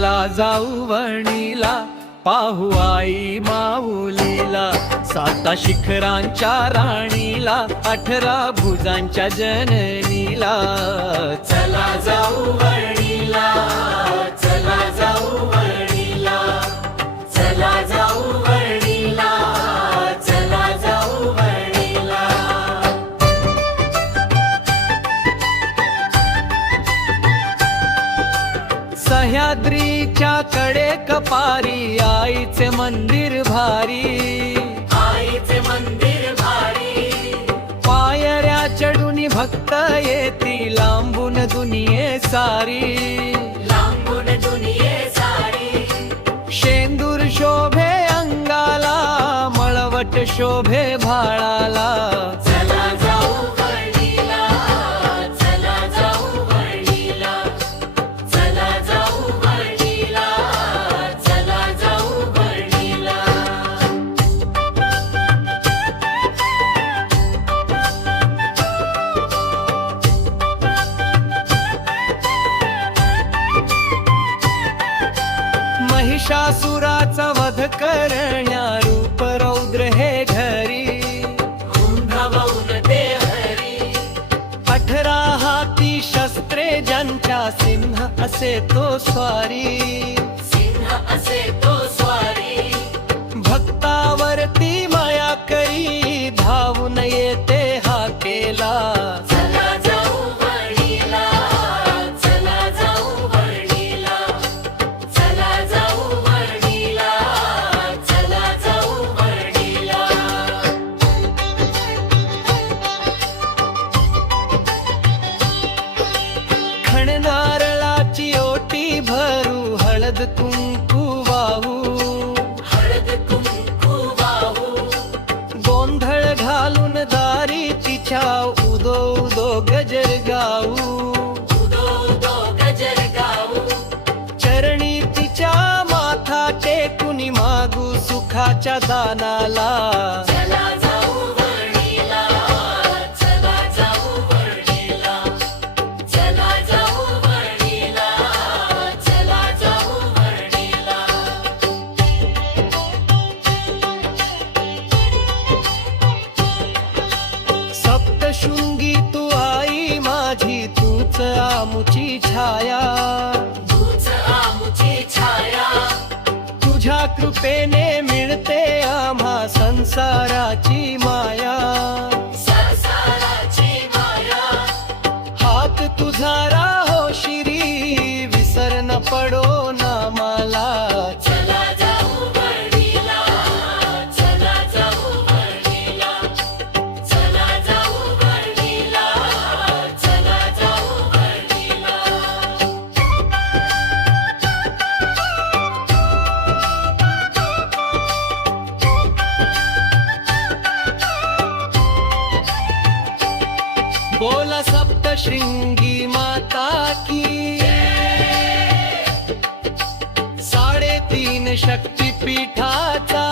चला जाऊ वणीला, पाहू आई माऊलीला, 7 शिखरांच्या राणीला, 18 भुजांच्या जननीला. चला जाऊ वणीला, चला जाऊ वणीला, चला जाऊ वणीला, चला जाऊ वणीला. सह्याद्रीच्या कडे कपारी आईचे मंदिर भारी, आईचे मंदिर भारी. पायऱ्या चढून भक्त येती लांबून दुनिये सारी, लांबून दुनिये सारी. शेंदूर शोभे अंगाला, मळवट शोभे भाळाला. चला जाऊ वणीला, चला जाऊ वणीला, चला जाऊ वणीला, चला जाऊ वणीला. महिषासुराचा वध करण्या रूप रौद्र हे घरी, हुंदवून ते हरी. 18 हाती शस्त्रे ज्यांच्या, सिंह असे तो स्वारी, सिंह असे तो स्वारी. भक्तावरती माया करी, धावून येते हाकेला. चला जाऊ वणीला, चला जाऊ वणीला, चला जाऊ वणीला, चला जाऊ वणीला. खणनारळाची ओटी भरू, हळद कुंकू वाहू, हळद कुंकू वाहू. गोंधळ घालून दारी तिच्या, उदो उदो गजर गाऊ, उदो उदो गजर गाऊ. चरणी तिच्या माथा टेकुनी, मागू सुखाच्या दानाला. चला जाऊ वणीला, चला जाऊ वणीला, चला जाऊ वणीला, चला जाऊ वणीला. सप्तशृंगी तू आई माझी, तूच आमुची छाया, तूच आमुची छाया. तुझ्या कृपेने मिळते आम्हा संसाराची माया, संसाराची माया. हात तुझा राहो शिरी, विसर न पडो नामाला. चला जाऊ वणीला, चला जाऊ वणीला, चला जाऊ वणीला, चला जाऊ वणीला. बोला सप्तशृंगी माता की, 3.5 शक्तिपीठाचा